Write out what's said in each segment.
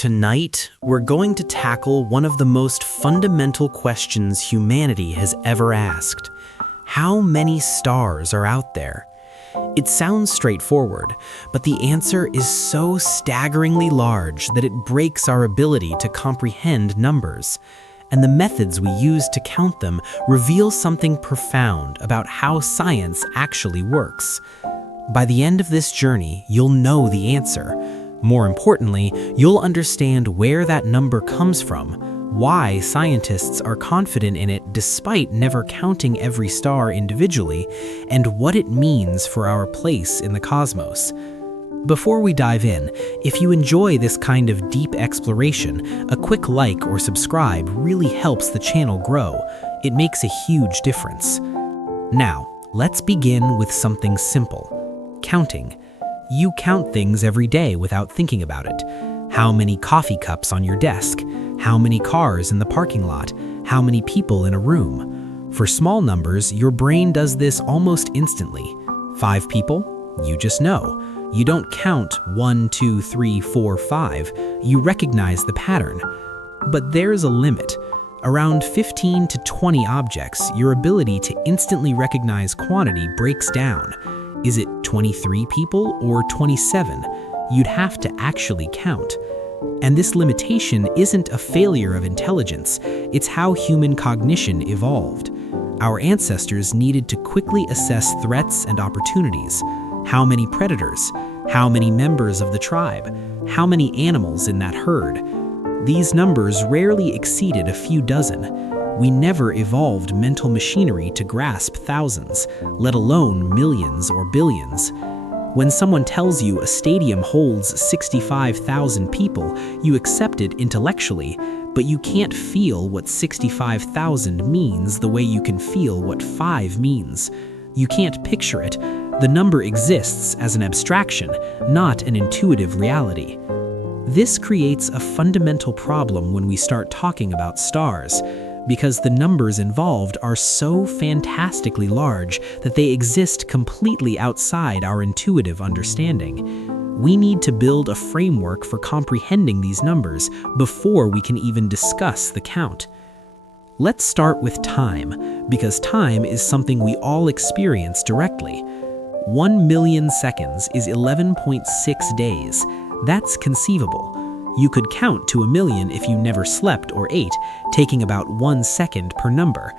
Tonight, we're going to tackle one of the most fundamental questions humanity has ever asked. How many stars are out there? It sounds straightforward, but the answer is so staggeringly large that it breaks our ability to comprehend numbers. And the methods we use to count them reveal something profound about how science actually works. By the end of this journey, you'll know the answer. More importantly, you'll understand where that number comes from, why scientists are confident in it despite never counting every star individually, and what it means for our place in the cosmos. Before we dive in, if you enjoy this kind of deep exploration, a quick like or subscribe really helps the channel grow. It makes a huge difference. Now, let's begin with something simple: counting. You count things every day without thinking about it. How many coffee cups on your desk? How many cars in the parking lot? How many people in a room? For small numbers, your brain does this almost instantly. 5 people? You just know. You don't count 1, 2, 3, 4, 5. You recognize the pattern. But there's a limit. Around 15 to 20 objects, your ability to instantly recognize quantity breaks down. Is it 23 people or 27? You'd have to actually count. And this limitation isn't a failure of intelligence, it's how human cognition evolved. Our ancestors needed to quickly assess threats and opportunities. How many predators? How many members of the tribe? How many animals in that herd? These numbers rarely exceeded a few dozen. We never evolved mental machinery to grasp thousands, let alone millions or billions. When someone tells you a stadium holds 65,000 people, you accept it intellectually, but you can't feel what 65,000 means the way you can feel what 5 means. You can't picture it. The number exists as an abstraction, not an intuitive reality. This creates a fundamental problem when we start talking about stars, because the numbers involved are so fantastically large that they exist completely outside our intuitive understanding. We need to build a framework for comprehending these numbers before we can even discuss the count. Let's start with time, because time is something we all experience directly. 1 million seconds is 11.6 days. That's conceivable. You could count to 1 million if you never slept or ate, taking about 1 second per number.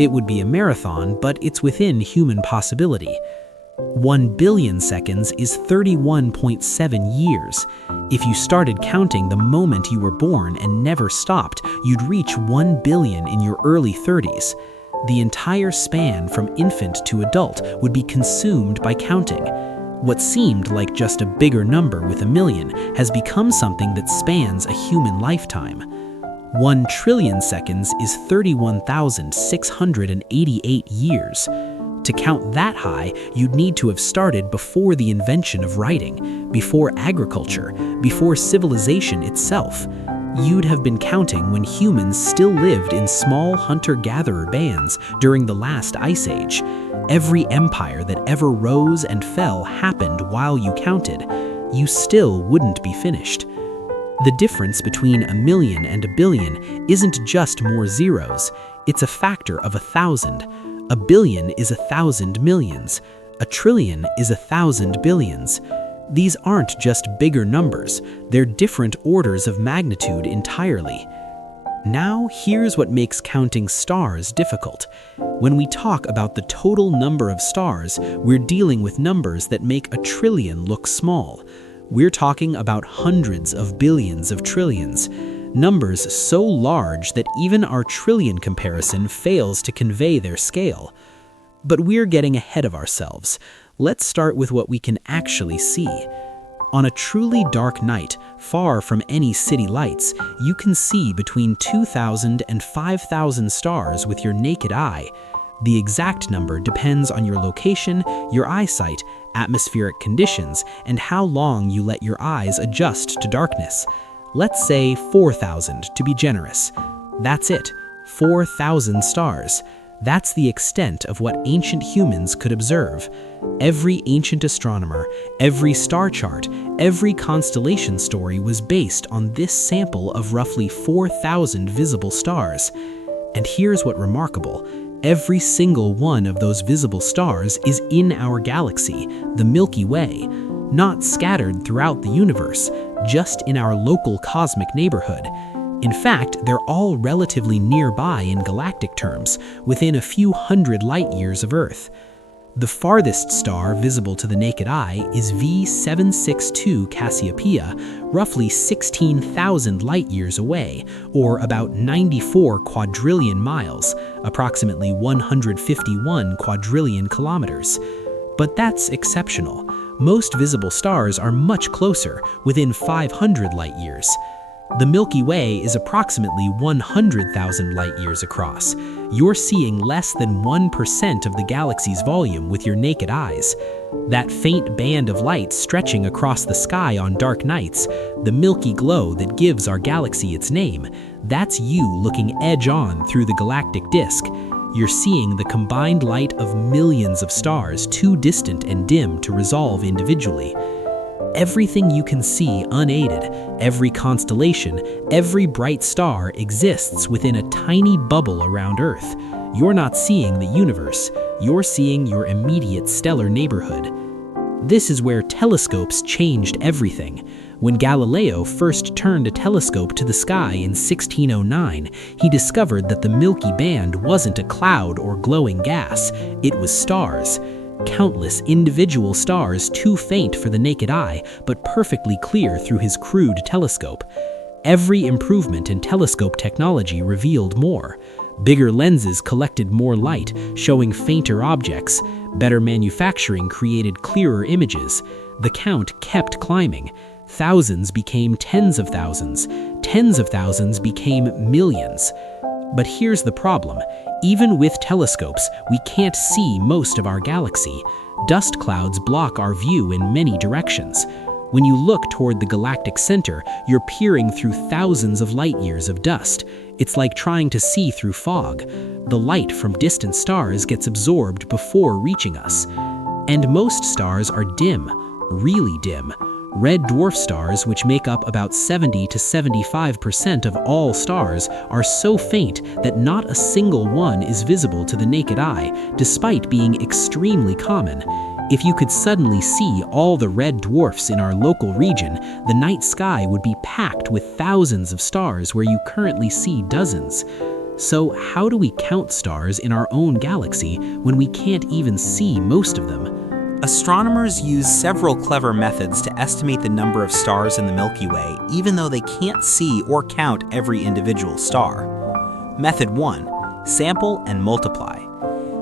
It would be a marathon, but it's within human possibility. 1 billion seconds is 31.7 years. If you started counting the moment you were born and never stopped, you'd reach 1 billion in your early 30s. The entire span from infant to adult would be consumed by counting. What seemed like just a bigger number with 1 million has become something that spans a human lifetime. 1 trillion seconds is 31,688 years. To count that high, you'd need to have started before the invention of writing, before agriculture, before civilization itself. You'd have been counting when humans still lived in small hunter-gatherer bands during the last ice age. Every empire that ever rose and fell happened while you counted. You still wouldn't be finished. The difference between 1 million and 1 billion isn't just more zeros. It's a factor of 1,000. 1 billion is 1,000 millions. 1 trillion is 1,000 billions. These aren't just bigger numbers, they're different orders of magnitude entirely. Now, here's what makes counting stars difficult. When we talk about the total number of stars, we're dealing with numbers that make 1 trillion look small. We're talking about hundreds of billions of trillions. Numbers so large that even our trillion comparison fails to convey their scale. But we're getting ahead of ourselves. Let's start with what we can actually see. On a truly dark night, far from any city lights, you can see between 2,000 and 5,000 stars with your naked eye. The exact number depends on your location, your eyesight, atmospheric conditions, and how long you let your eyes adjust to darkness. Let's say 4,000 to be generous. That's it, 4,000 stars. That's the extent of what ancient humans could observe. Every ancient astronomer, every star chart, every constellation story was based on this sample of roughly 4,000 visible stars. And here's what's remarkable. Every single one of those visible stars is in our galaxy, the Milky Way, not scattered throughout the universe, just in our local cosmic neighborhood. In fact, they're all relatively nearby in galactic terms, within a few hundred light years of Earth. The farthest star visible to the naked eye is V762 Cassiopeia, roughly 16,000 light-years away, or about 94 quadrillion miles, approximately 151 quadrillion kilometers. But that's exceptional. Most visible stars are much closer, within 500 light-years. The Milky Way is approximately 100,000 light-years across. You're seeing less than 1% of the galaxy's volume with your naked eyes. That faint band of light stretching across the sky on dark nights, the milky glow that gives our galaxy its name, that's you looking edge-on through the galactic disk. You're seeing the combined light of millions of stars too distant and dim to resolve individually. Everything you can see unaided, every constellation, every bright star exists within a tiny bubble around Earth. You're not seeing the universe, you're seeing your immediate stellar neighborhood. This is where telescopes changed everything. When Galileo first turned a telescope to the sky in 1609, he discovered that the Milky Band wasn't a cloud or glowing gas, it was stars. Countless individual stars too faint for the naked eye, but perfectly clear through his crude telescope. Every improvement in telescope technology revealed more. Bigger lenses collected more light, showing fainter objects. Better manufacturing created clearer images. The count kept climbing. Thousands became tens of thousands. Tens of thousands became millions. But here's the problem. Even with telescopes, we can't see most of our galaxy. Dust clouds block our view in many directions. When you look toward the galactic center, you're peering through thousands of light-years of dust. It's like trying to see through fog. The light from distant stars gets absorbed before reaching us. And most stars are dim, really dim. Red dwarf stars, which make up about 70 to 75% of all stars, are so faint that not a single one is visible to the naked eye, despite being extremely common. If you could suddenly see all the red dwarfs in our local region, the night sky would be packed with thousands of stars where you currently see dozens. So how do we count stars in our own galaxy when we can't even see most of them? Astronomers use several clever methods to estimate the number of stars in the Milky Way, even though they can't see or count every individual star. Method 1. Sample and multiply.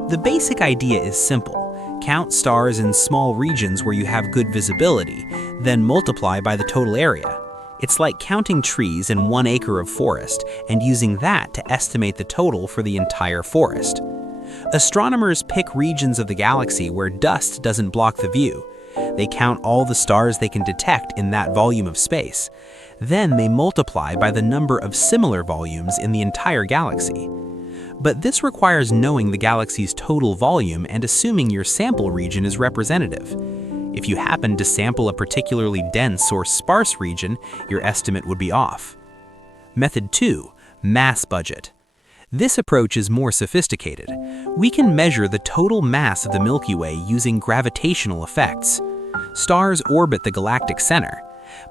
The basic idea is simple. Count stars in small regions where you have good visibility, then multiply by the total area. It's like counting trees in 1 acre of forest and using that to estimate the total for the entire forest. Astronomers pick regions of the galaxy where dust doesn't block the view. They count all the stars they can detect in that volume of space. Then they multiply by the number of similar volumes in the entire galaxy. But this requires knowing the galaxy's total volume and assuming your sample region is representative. If you happen to sample a particularly dense or sparse region, your estimate would be off. Method 2. Mass budget. This approach is more sophisticated. We can measure the total mass of the Milky Way using gravitational effects. Stars orbit the galactic center.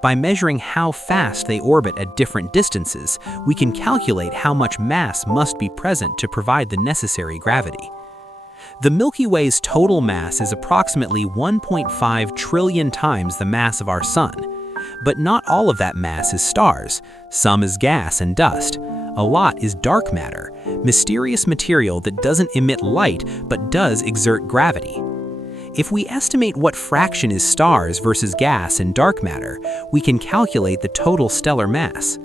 By measuring how fast they orbit at different distances, we can calculate how much mass must be present to provide the necessary gravity. The Milky Way's total mass is approximately 1.5 trillion times the mass of our Sun. But not all of that mass is stars. Some is gas and dust. A lot is dark matter, mysterious material that doesn't emit light but does exert gravity. If we estimate what fraction is stars versus gas and dark matter, we can calculate the total stellar mass.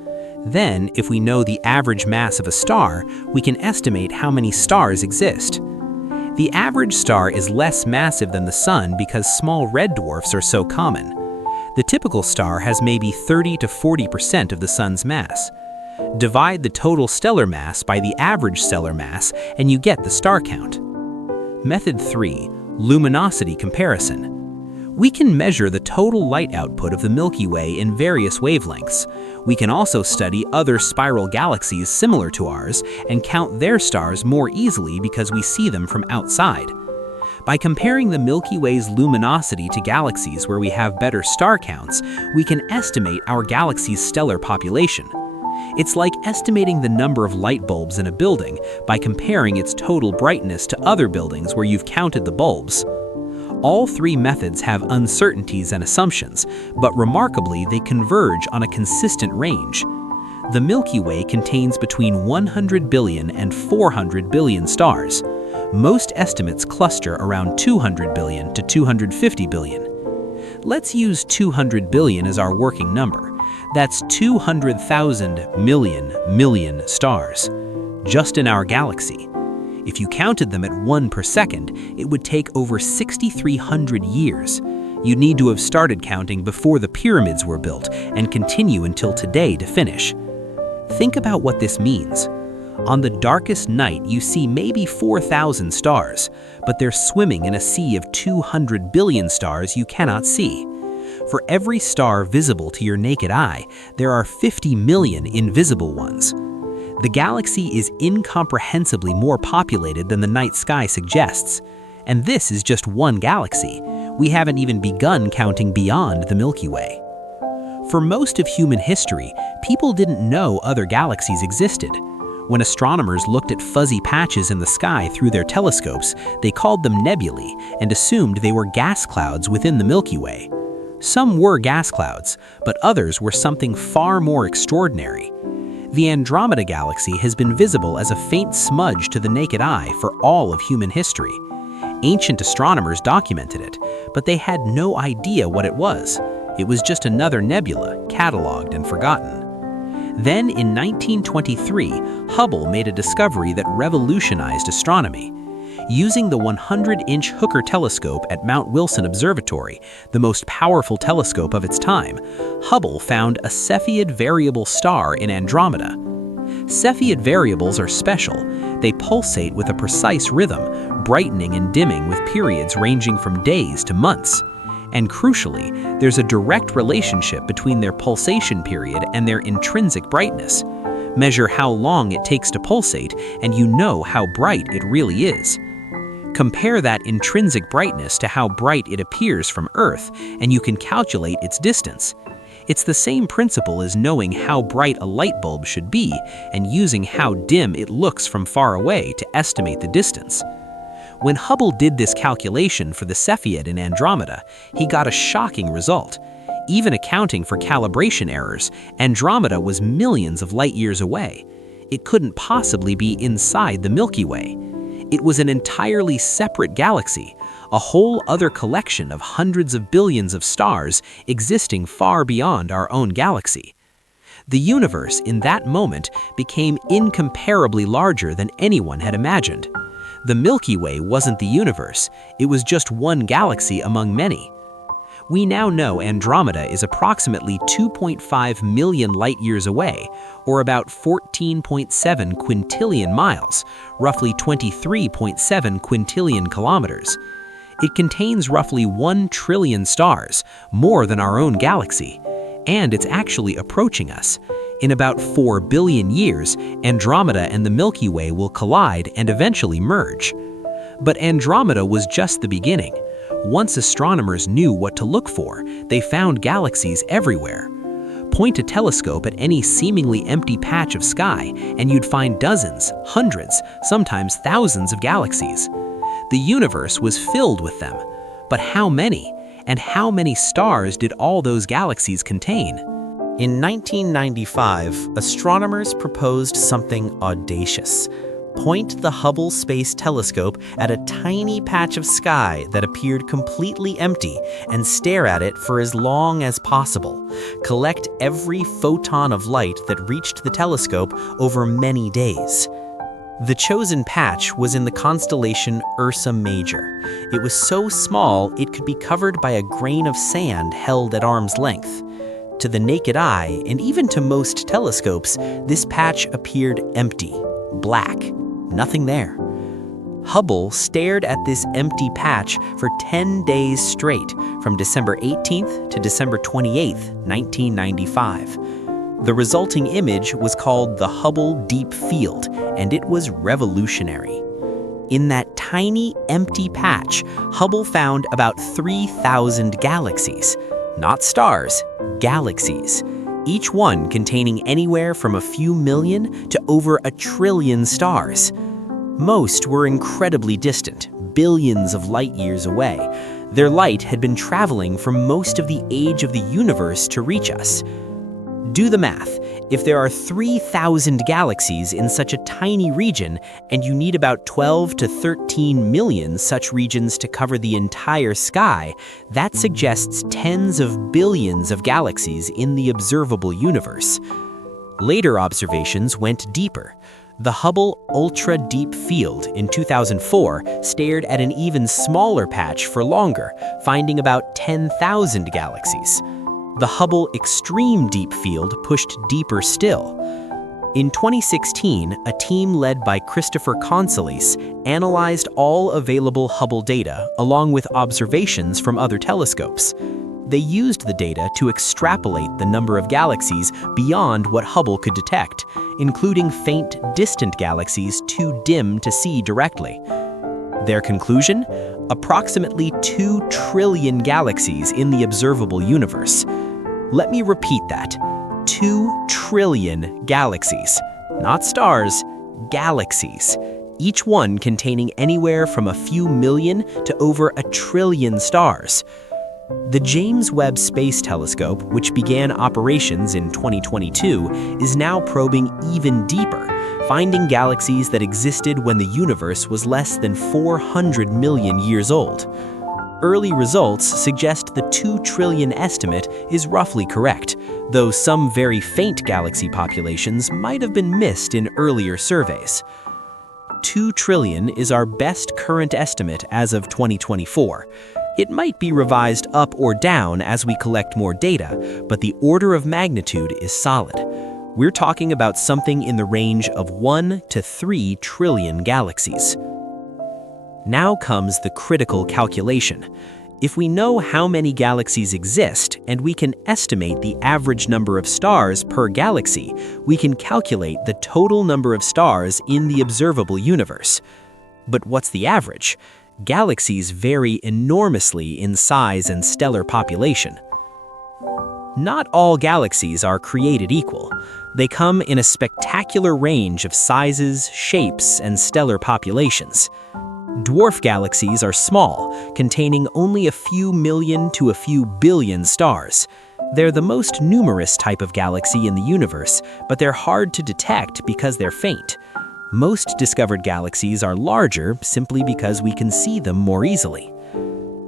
Then, if we know the average mass of a star, we can estimate how many stars exist. The average star is less massive than the Sun because small red dwarfs are so common. The typical star has maybe 30 to 40% of the Sun's mass. Divide the total stellar mass by the average stellar mass, and you get the star count. Method 3. Luminosity comparison. We can measure the total light output of the Milky Way in various wavelengths. We can also study other spiral galaxies similar to ours and count their stars more easily because we see them from outside. By comparing the Milky Way's luminosity to galaxies where we have better star counts, we can estimate our galaxy's stellar population. It's like estimating the number of light bulbs in a building by comparing its total brightness to other buildings where you've counted the bulbs. All three methods have uncertainties and assumptions, but remarkably they converge on a consistent range. The Milky Way contains between 100 billion and 400 billion stars. Most estimates cluster around 200 billion to 250 billion. Let's use 200 billion as our working number. That's 200,000 million stars, just in our galaxy. If you counted them at 1 per second, it would take over 6,300 years. You'd need to have started counting before the pyramids were built and continue until today to finish. Think about what this means. On the darkest night, you see maybe 4,000 stars, but they're swimming in a sea of 200 billion stars you cannot see. For every star visible to your naked eye, there are 50 million invisible ones. The galaxy is incomprehensibly more populated than the night sky suggests. And this is just one galaxy. We haven't even begun counting beyond the Milky Way. For most of human history, people didn't know other galaxies existed. When astronomers looked at fuzzy patches in the sky through their telescopes, they called them nebulae and assumed they were gas clouds within the Milky Way. Some were gas clouds, but others were something far more extraordinary. The Andromeda Galaxy has been visible as a faint smudge to the naked eye for all of human history. Ancient astronomers documented it, but they had no idea what it was. It was just another nebula, catalogued and forgotten. Then in 1923, Hubble made a discovery that revolutionized astronomy. Using the 100-inch Hooker telescope at Mount Wilson Observatory, the most powerful telescope of its time, Hubble found a Cepheid variable star in Andromeda. Cepheid variables are special. They pulsate with a precise rhythm, brightening and dimming with periods ranging from days to months. And crucially, there's a direct relationship between their pulsation period and their intrinsic brightness. Measure how long it takes to pulsate, and you know how bright it really is. Compare that intrinsic brightness to how bright it appears from Earth, and you can calculate its distance. It's the same principle as knowing how bright a light bulb should be and using how dim it looks from far away to estimate the distance. When Hubble did this calculation for the Cepheid in Andromeda, he got a shocking result. Even accounting for calibration errors, Andromeda was millions of light years away. It couldn't possibly be inside the Milky Way. It was an entirely separate galaxy, a whole other collection of hundreds of billions of stars existing far beyond our own galaxy. The universe in that moment became incomparably larger than anyone had imagined. The Milky Way wasn't the universe, it was just one galaxy among many. We now know Andromeda is approximately 2.5 million light-years away, or about 14.7 quintillion miles, roughly 23.7 quintillion kilometers. It contains roughly 1 trillion stars, more than our own galaxy, and it's actually approaching us. In about 4 billion years, Andromeda and the Milky Way will collide and eventually merge. But Andromeda was just the beginning. Once astronomers knew what to look for, they found galaxies everywhere. Point a telescope at any seemingly empty patch of sky, and you'd find dozens, hundreds, sometimes thousands of galaxies. The universe was filled with them. But how many? And how many stars did all those galaxies contain? In 1995, astronomers proposed something audacious. Point the Hubble Space Telescope at a tiny patch of sky that appeared completely empty and stare at it for as long as possible. Collect every photon of light that reached the telescope over many days. The chosen patch was in the constellation Ursa Major. It was so small it could be covered by a grain of sand held at arm's length. To the naked eye, and even to most telescopes, this patch appeared empty, black, nothing there. Hubble stared at this empty patch for 10 days straight, from December 18th to December 28th, 1995. The resulting image was called the Hubble Deep Field, and it was revolutionary. In that tiny, empty patch, Hubble found about 3,000 galaxies. Not stars, galaxies. Each one containing anywhere from a few million to over a trillion stars. Most were incredibly distant, billions of light years away. Their light had been traveling for most of the age of the universe to reach us. Do the math. If there are 3,000 galaxies in such a tiny region, and you need about 12 to 13 million such regions to cover the entire sky, that suggests tens of billions of galaxies in the observable universe. Later observations went deeper. The Hubble Ultra Deep Field in 2004 stared at an even smaller patch for longer, finding about 10,000 galaxies. The Hubble Extreme Deep Field pushed deeper still. In 2016, a team led by Christopher Consolis analyzed all available Hubble data along with observations from other telescopes. They used the data to extrapolate the number of galaxies beyond what Hubble could detect, including faint, distant galaxies too dim to see directly. Their conclusion? Approximately 2 trillion galaxies in the observable universe. Let me repeat that. 2 trillion galaxies. Not stars, galaxies. Each one containing anywhere from a few million to over a trillion stars. The James Webb Space Telescope, which began operations in 2022, is now probing even deeper, finding galaxies that existed when the universe was less than 400 million years old. Early results suggest the 2 trillion estimate is roughly correct, though some very faint galaxy populations might have been missed in earlier surveys. 2 trillion is our best current estimate as of 2024. It might be revised up or down as we collect more data, but the order of magnitude is solid. We're talking about something in the range of 1 to 3 trillion galaxies. Now comes the critical calculation. If we know how many galaxies exist and we can estimate the average number of stars per galaxy, we can calculate the total number of stars in the observable universe. But what's the average? Galaxies vary enormously in size and stellar population. Not all galaxies are created equal. They come in a spectacular range of sizes, shapes, and stellar populations. Dwarf galaxies are small, containing only a few million to a few billion stars. They're the most numerous type of galaxy in the universe, but they're hard to detect because they're faint. Most discovered galaxies are larger simply because we can see them more easily.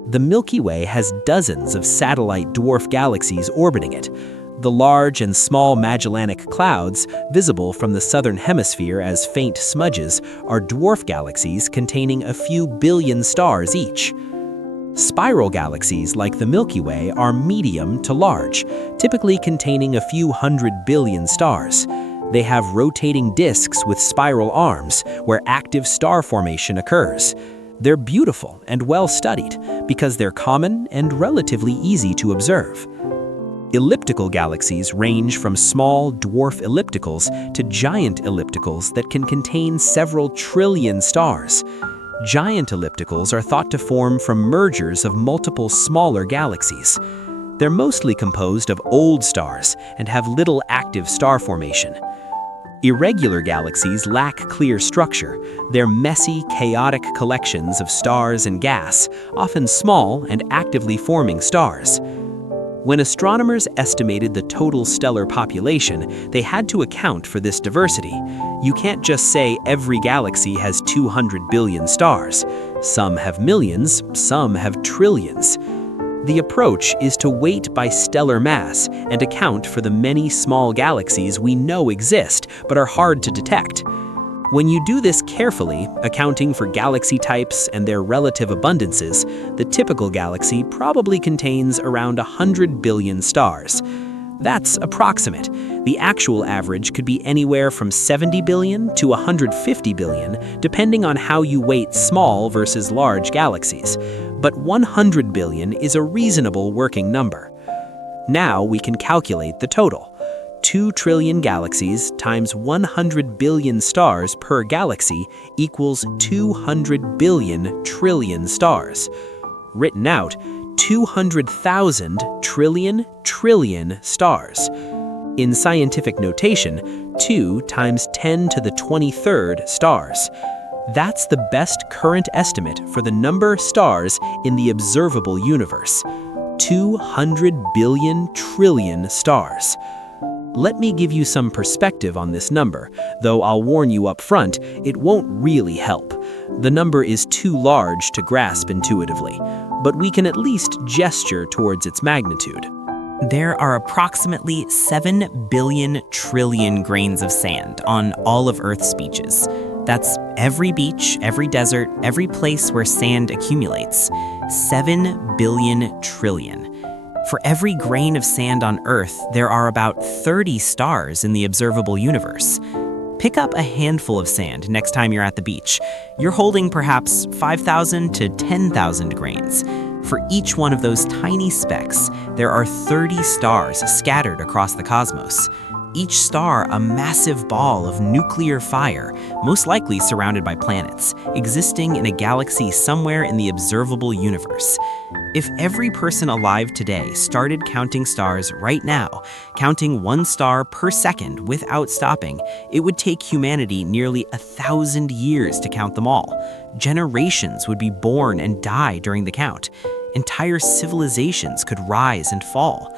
The Milky Way has dozens of satellite dwarf galaxies orbiting it. The large and small Magellanic Clouds, visible from the southern hemisphere as faint smudges, are dwarf galaxies containing a few billion stars each. Spiral galaxies like the Milky Way are medium to large, typically containing a few 100 billion stars. They have rotating disks with spiral arms where active star formation occurs. They're beautiful and well studied because they're common and relatively easy to observe. Elliptical galaxies range from small dwarf ellipticals to giant ellipticals that can contain several trillion stars. Giant ellipticals are thought to form from mergers of multiple smaller galaxies. They're mostly composed of old stars and have little active star formation. Irregular galaxies lack clear structure. They're messy, chaotic collections of stars and gas, often small and actively forming stars. When astronomers estimated the total stellar population, they had to account for this diversity. You can't just say every galaxy has 200 billion stars. Some have millions, some have trillions. The approach is to weight by stellar mass and account for the many small galaxies we know exist but are hard to detect. When you do this carefully, accounting for galaxy types and their relative abundances, the typical galaxy probably contains around 100 billion stars. That's approximate. The actual average could be anywhere from 70 billion to 150 billion, depending on how you weight small versus large galaxies. But 100 billion is a reasonable working number. Now we can calculate the total. 2 trillion galaxies times 100 billion stars per galaxy equals 200 billion trillion stars. Written out, 200,000 trillion stars. In scientific notation, 2 times 10 to the 23rd stars. That's the best current estimate for the number of stars in the observable universe. 200 billion trillion stars. Let me give you some perspective on this number, though I'll warn you up front, it won't really help. The number is too large to grasp intuitively, but we can at least gesture towards its magnitude. There are approximately 7 billion trillion grains of sand on all of Earth's beaches. That's every beach, every desert, every place where sand accumulates. 7 billion trillion. For every grain of sand on Earth, there are about 30 stars in the observable universe. Pick up a handful of sand next time you're at the beach. You're holding perhaps 5,000 to 10,000 grains. For each one of those tiny specks, there are 30 stars scattered across the cosmos. Each star a massive ball of nuclear fire, most likely surrounded by planets, existing in a galaxy somewhere in the observable universe. If every person alive today started counting stars right now, counting 1 star per second without stopping, it would take humanity nearly 1,000 years to count them all. Generations would be born and die during the count. Entire civilizations could rise and fall.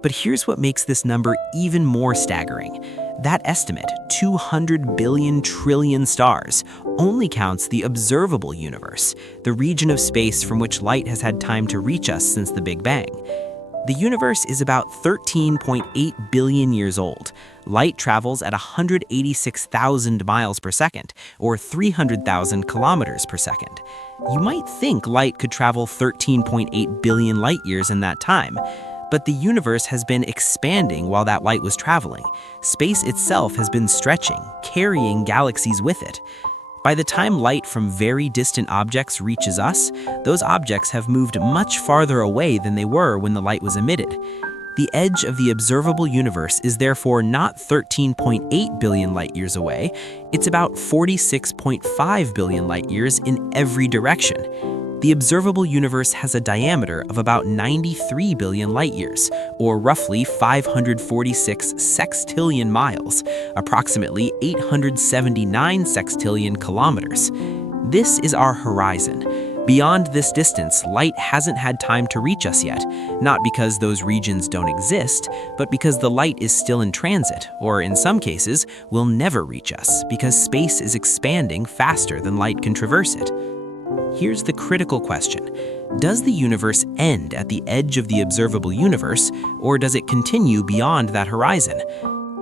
But here's what makes this number even more staggering. That estimate, 200 billion trillion stars, only counts the observable universe, the region of space from which light has had time to reach us since the Big Bang. The universe is about 13.8 billion years old. Light travels at 186,000 miles per second, or 300,000 kilometers per second. You might think light could travel 13.8 billion light years in that time. But the universe has been expanding while that light was traveling. Space itself has been stretching, carrying galaxies with it. By the time light from very distant objects reaches us, those objects have moved much farther away than they were when the light was emitted. The edge of the observable universe is therefore not 13.8 billion light years away, it's about 46.5 billion light years in every direction. The observable universe has a diameter of about 93 billion light years, or roughly 546 sextillion miles, approximately 879 sextillion kilometers. This is our horizon. Beyond this distance, light hasn't had time to reach us yet, not because those regions don't exist, but because the light is still in transit, or in some cases, will never reach us because space is expanding faster than light can traverse it. Here's the critical question. Does the universe end at the edge of the observable universe, or does it continue beyond that horizon?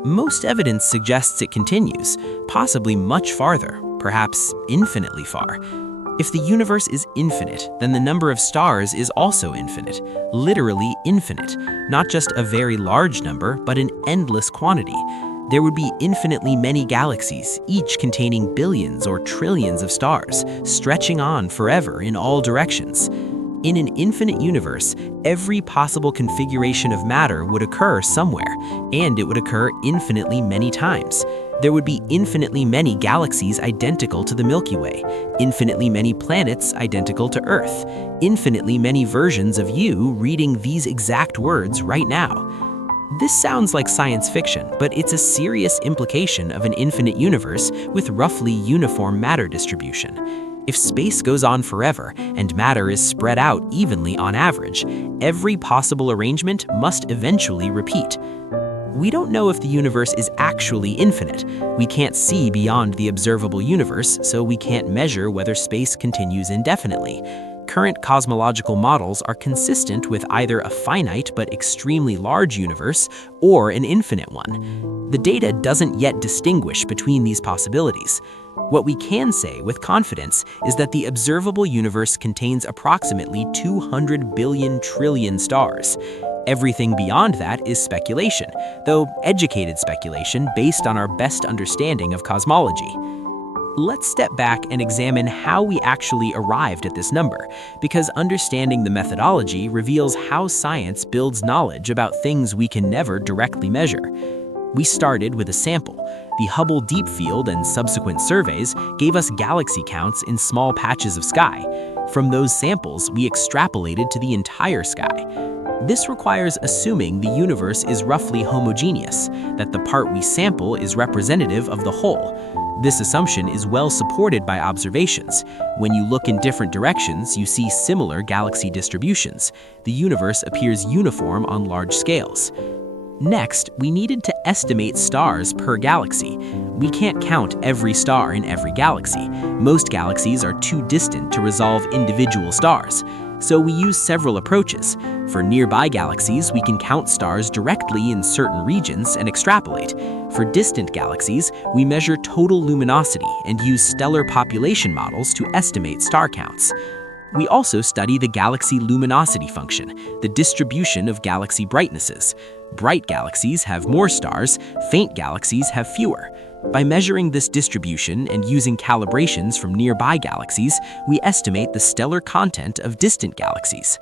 Most evidence suggests it continues, possibly much farther, perhaps infinitely far. If the universe is infinite, then the number of stars is also infinite, literally infinite, not just a very large number, but an endless quantity. There would be infinitely many galaxies, each containing billions or trillions of stars, stretching on forever in all directions. In an infinite universe, every possible configuration of matter would occur somewhere, and it would occur infinitely many times. There would be infinitely many galaxies identical to the Milky Way, infinitely many planets identical to Earth, infinitely many versions of you reading these exact words right now. This sounds like science fiction, but it's a serious implication of an infinite universe with roughly uniform matter distribution. If space goes on forever and matter is spread out evenly on average, every possible arrangement must eventually repeat. We don't know if the universe is actually infinite. We can't see beyond the observable universe, so we can't measure whether space continues indefinitely. Current cosmological models are consistent with either a finite but extremely large universe or an infinite one. The data doesn't yet distinguish between these possibilities. What we can say with confidence is that the observable universe contains approximately 200 billion trillion stars. Everything beyond that is speculation, though educated speculation based on our best understanding of cosmology. Let's step back and examine how we actually arrived at this number, because understanding the methodology reveals how science builds knowledge about things we can never directly measure. We started with a sample. The Hubble Deep Field and subsequent surveys gave us galaxy counts in small patches of sky. From those samples, we extrapolated to the entire sky. This requires assuming the universe is roughly homogeneous, that the part we sample is representative of the whole. This assumption is well supported by observations. When you look in different directions, you see similar galaxy distributions. The universe appears uniform on large scales. Next, we needed to estimate stars per galaxy. We can't count every star in every galaxy. Most galaxies are too distant to resolve individual stars. So we use several approaches. For nearby galaxies, we can count stars directly in certain regions and extrapolate. For distant galaxies, we measure total luminosity and use stellar population models to estimate star counts. We also study the galaxy luminosity function, the distribution of galaxy brightnesses. Bright galaxies have more stars, faint galaxies have fewer. By measuring this distribution and using calibrations from nearby galaxies, we estimate the stellar content of distant galaxies.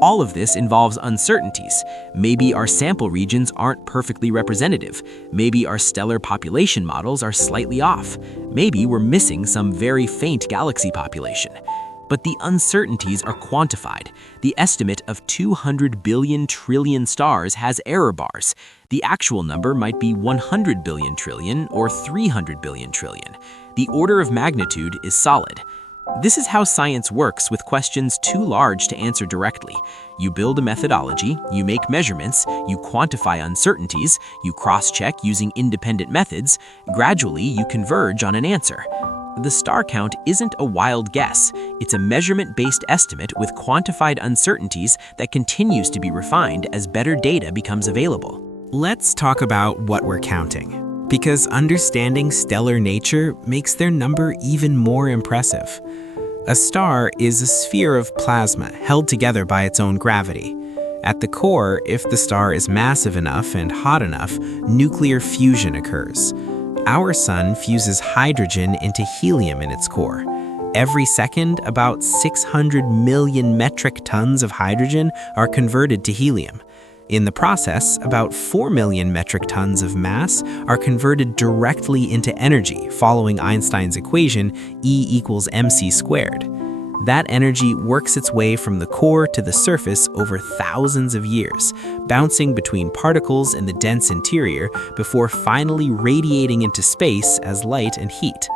All of this involves uncertainties. Maybe our sample regions aren't perfectly representative. Maybe our stellar population models are slightly off. Maybe we're missing some very faint galaxy population. But the uncertainties are quantified. The estimate of 200 billion trillion stars has error bars. The actual number might be 100 billion trillion or 300 billion trillion. The order of magnitude is solid. This is how science works with questions too large to answer directly. You build a methodology, you make measurements, you quantify uncertainties, you cross-check using independent methods. Gradually, you converge on an answer. The star count isn't a wild guess. It's a measurement-based estimate with quantified uncertainties that continues to be refined as better data becomes available. Let's talk about what we're counting, because understanding stellar nature makes their number even more impressive. A star is a sphere of plasma held together by its own gravity. At the core, if the star is massive enough and hot enough, nuclear fusion occurs. Our sun fuses hydrogen into helium in its core. Every second, about 600 million metric tons of hydrogen are converted to helium. In the process, about 4 million metric tons of mass are converted directly into energy following Einstein's equation E=mc². That energy works its way from the core to the surface over thousands of years, bouncing between particles in the dense interior before finally radiating into space as light and heat.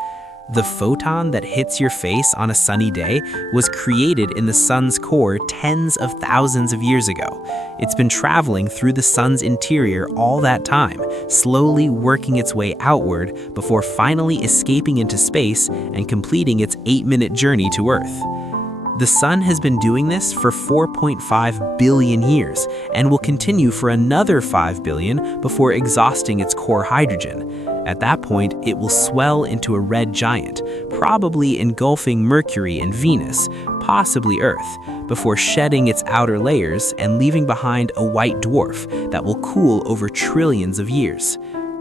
The photon that hits your face on a sunny day was created in the sun's core tens of thousands of years ago. It's been traveling through the sun's interior all that time, slowly working its way outward before finally escaping into space and completing its 8-minute journey to Earth. The sun has been doing this for 4.5 billion years and will continue for another 5 billion before exhausting its core hydrogen. At that point, it will swell into a red giant, probably engulfing Mercury and Venus, possibly Earth, before shedding its outer layers and leaving behind a white dwarf that will cool over trillions of years.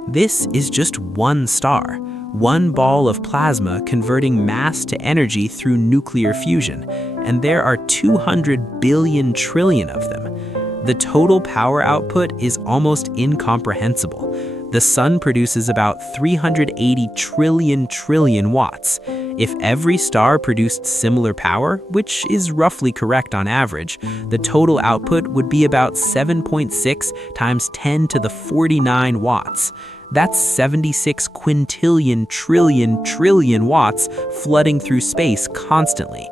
This is just one star, one ball of plasma converting mass to energy through nuclear fusion, and there are 200 billion trillion of them. The total power output is almost incomprehensible. The sun produces about 380 trillion watts. If every star produced similar power, which is roughly correct on average, the total output would be about 7.6 times 10 to the 49 watts. That's 76 quintillion trillion watts flooding through space constantly.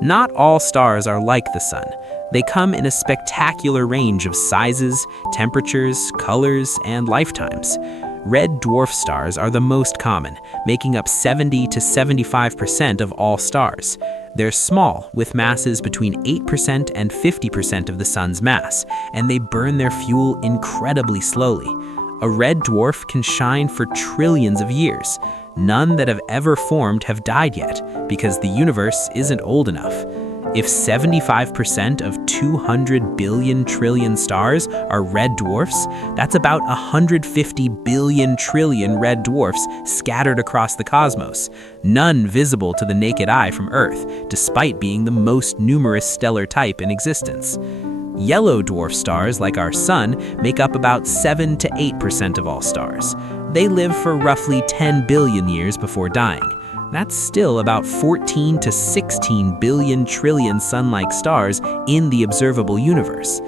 Not all stars are like the sun. They come in a spectacular range of sizes, temperatures, colors, and lifetimes. Red dwarf stars are the most common, making up 70 to 75% of all stars. They're small, with masses between 8% and 50% of the sun's mass, and they burn their fuel incredibly slowly. A red dwarf can shine for trillions of years. None that have ever formed have died yet, because the universe isn't old enough. If 75% of 200 billion trillion stars are red dwarfs, that's about 150 billion trillion red dwarfs scattered across the cosmos, none visible to the naked eye from Earth, despite being the most numerous stellar type in existence. Yellow dwarf stars, like our Sun, make up about 7 to 8% of all stars. They live for roughly 10 billion years before dying. That's still about 14 to 16 billion trillion sun-like stars in the observable universe.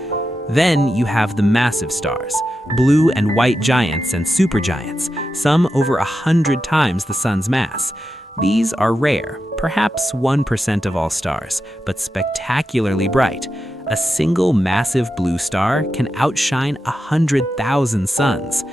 Then you have the massive stars, blue and white giants and supergiants, some over 100 times the Sun's mass. These are rare, perhaps 1% of all stars, but spectacularly bright. A single massive blue star can outshine 100,000 suns.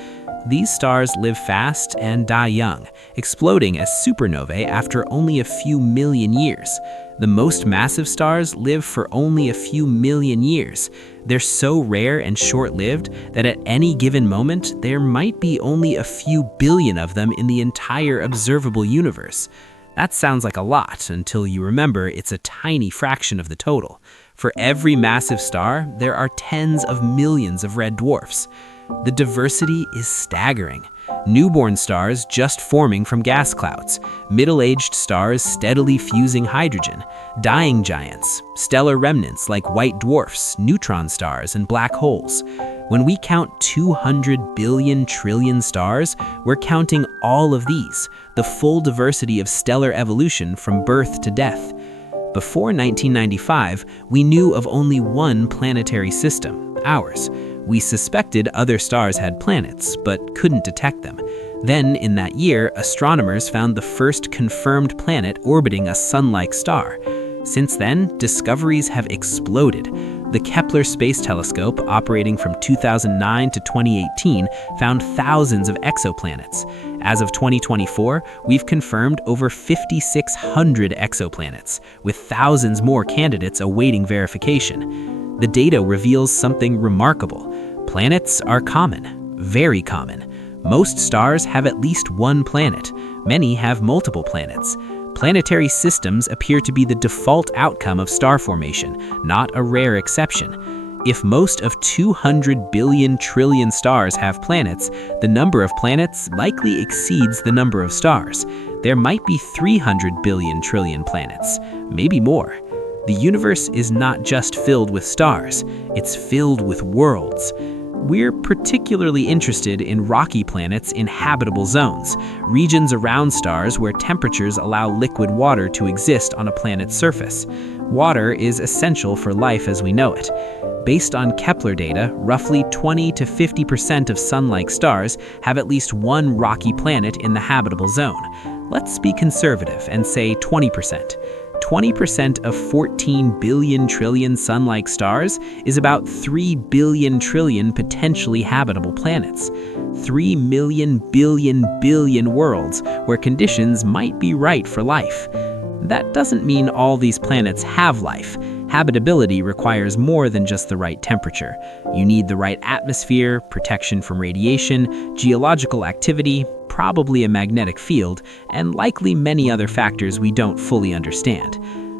These stars live fast and die young, exploding as supernovae after only a few million years. The most massive stars live for only a few million years. They're so rare and short-lived that at any given moment, there might be only a few billion of them in the entire observable universe. That sounds like a lot until you remember it's a tiny fraction of the total. For every massive star, there are tens of millions of red dwarfs. The diversity is staggering. Newborn stars just forming from gas clouds, middle-aged stars steadily fusing hydrogen, dying giants, stellar remnants like white dwarfs, neutron stars, and black holes. When we count 200 billion trillion stars, we're counting all of these, the full diversity of stellar evolution from birth to death. Before 1995, we knew of only one planetary system, ours. We suspected other stars had planets, but couldn't detect them. Then, in that year, astronomers found the first confirmed planet orbiting a sun-like star. Since then, discoveries have exploded. The Kepler Space Telescope, operating from 2009 to 2018, found thousands of exoplanets. As of 2024, we've confirmed over 5,600 exoplanets, with thousands more candidates awaiting verification. The data reveals something remarkable. Planets are common, very common. Most stars have at least one planet. Many have multiple planets. Planetary systems appear to be the default outcome of star formation, not a rare exception. If most of 200 billion trillion stars have planets, the number of planets likely exceeds the number of stars. There might be 300 billion trillion planets, maybe more. The universe is not just filled with stars, it's filled with worlds. We're particularly interested in rocky planets in habitable zones, regions around stars where temperatures allow liquid water to exist on a planet's surface. Water is essential for life as we know it. Based on Kepler data, roughly 20 to 50% of sun-like stars have at least one rocky planet in the habitable zone. Let's be conservative and say 20%. 20% of 14 billion trillion sun-like stars is about 3 billion trillion potentially habitable planets. 3 million billion worlds where conditions might be right for life. That doesn't mean all these planets have life. Habitability requires more than just the right temperature. You need the right atmosphere, protection from radiation, geological activity, probably a magnetic field, and likely many other factors we don't fully understand.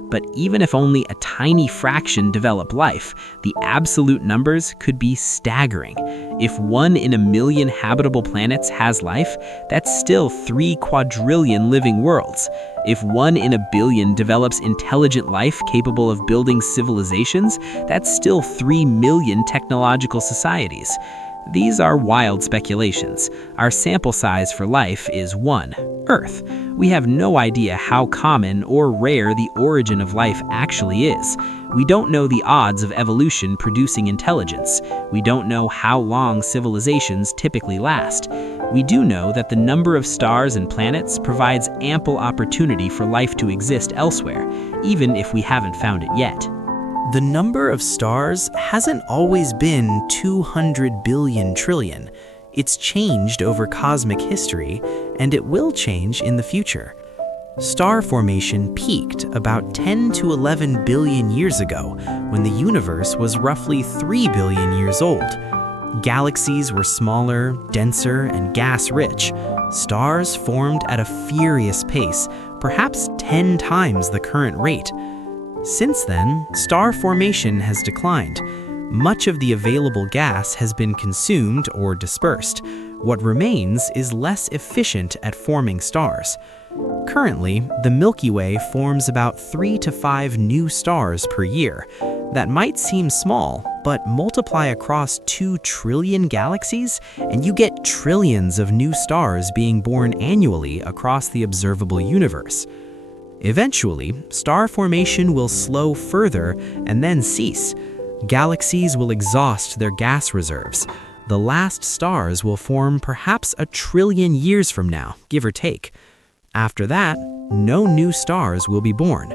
But even if only a tiny fraction develop life, the absolute numbers could be staggering. If 1 in a million habitable planets has life, that's still 3 quadrillion living worlds. If 1 in a billion develops intelligent life capable of building civilizations, that's still 3 million technological societies. These are wild speculations. Our sample size for life is 1, Earth. We have no idea how common or rare the origin of life actually is. We don't know the odds of evolution producing intelligence. We don't know how long civilizations typically last. We do know that the number of stars and planets provides ample opportunity for life to exist elsewhere, even if we haven't found it yet. The number of stars hasn't always been 200 billion trillion. It's changed over cosmic history, and it will change in the future. Star formation peaked about 10 to 11 billion years ago, when the universe was roughly 3 billion years old. Galaxies were smaller, denser, and gas-rich. Stars formed at a furious pace, perhaps 10 times the current rate. Since then, star formation has declined. Much of the available gas has been consumed or dispersed. What remains is less efficient at forming stars. Currently, the Milky Way forms about 3 to 5 new stars per year. That might seem small, but multiply across 2 trillion galaxies, and you get trillions of new stars being born annually across the observable universe. Eventually, star formation will slow further and then cease. Galaxies will exhaust their gas reserves. The last stars will form perhaps 1 trillion years from now, give or take. After that, no new stars will be born.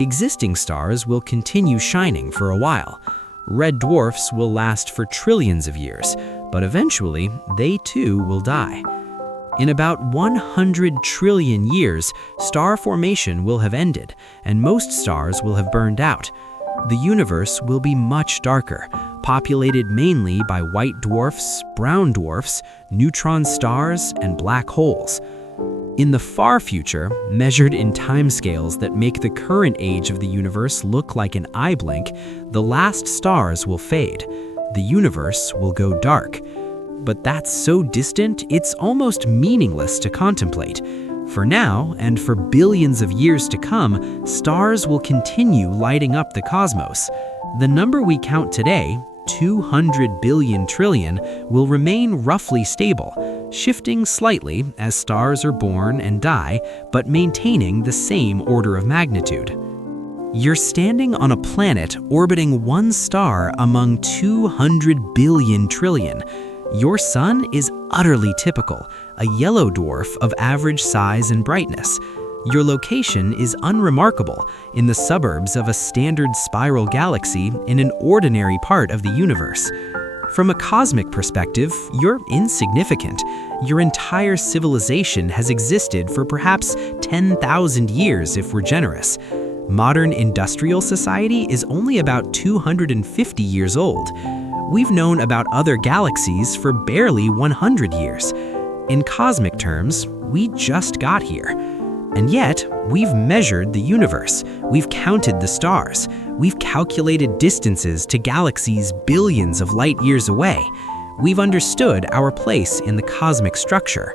Existing stars will continue shining for a while. Red dwarfs will last for trillions of years, but eventually they too will die. In about 100 trillion years, star formation will have ended, and most stars will have burned out. The universe will be much darker, populated mainly by white dwarfs, brown dwarfs, neutron stars, and black holes. In the far future, measured in timescales that make the current age of the universe look like an eye blink, the last stars will fade. The universe will go dark. But that's so distant, it's almost meaningless to contemplate. For now, and for billions of years to come, stars will continue lighting up the cosmos. The number we count today, 200 billion trillion, will remain roughly stable, shifting slightly as stars are born and die, but maintaining the same order of magnitude. You're standing on a planet orbiting one star among 200 billion trillion. Your sun is utterly typical, a yellow dwarf of average size and brightness. Your location is unremarkable, in the suburbs of a standard spiral galaxy in an ordinary part of the universe. From a cosmic perspective, you're insignificant. Your entire civilization has existed for perhaps 10,000 years if we're generous. Modern industrial society is only about 250 years old. We've known about other galaxies for barely 100 years. In cosmic terms, we just got here. And yet, we've measured the universe, we've counted the stars, we've calculated distances to galaxies billions of light years away. We've understood our place in the cosmic structure.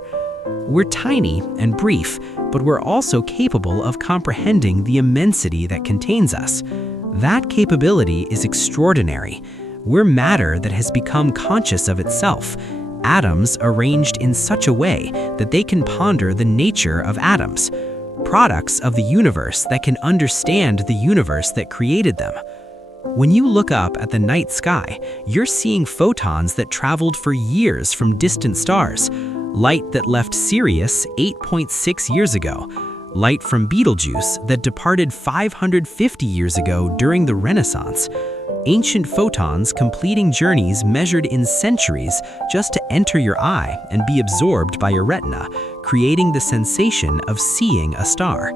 We're tiny and brief, but we're also capable of comprehending the immensity that contains us. That capability is extraordinary. We're matter that has become conscious of itself, atoms arranged in such a way that they can ponder the nature of atoms, products of the universe that can understand the universe that created them. When you look up at the night sky, you're seeing photons that traveled for years from distant stars, light that left Sirius 8.6 years ago, light from Betelgeuse that departed 550 years ago during the Renaissance, ancient photons completing journeys measured in centuries just to enter your eye and be absorbed by your retina, creating the sensation of seeing a star.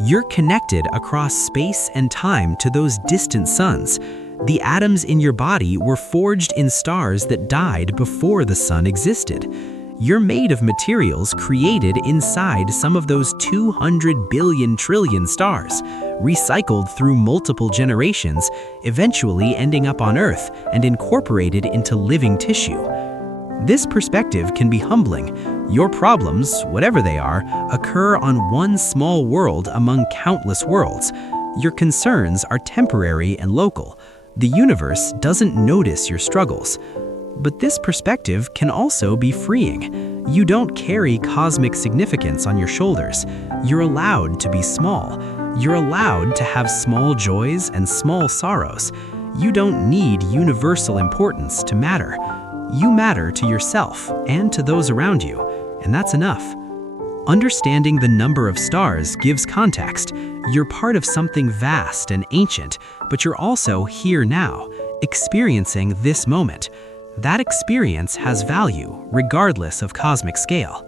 You're connected across space and time to those distant suns. The atoms in your body were forged in stars that died before the sun existed. You're made of materials created inside some of those 200 billion trillion stars, recycled through multiple generations, eventually ending up on Earth and incorporated into living tissue. This perspective can be humbling. Your problems, whatever they are, occur on one small world among countless worlds. Your concerns are temporary and local. The universe doesn't notice your struggles. But this perspective can also be freeing. You don't carry cosmic significance on your shoulders. You're allowed to be small. You're allowed to have small joys and small sorrows. You don't need universal importance to matter. You matter to yourself and to those around you, and that's enough. Understanding the number of stars gives context. You're part of something vast and ancient, but you're also here now, experiencing this moment. That experience has value, regardless of cosmic scale.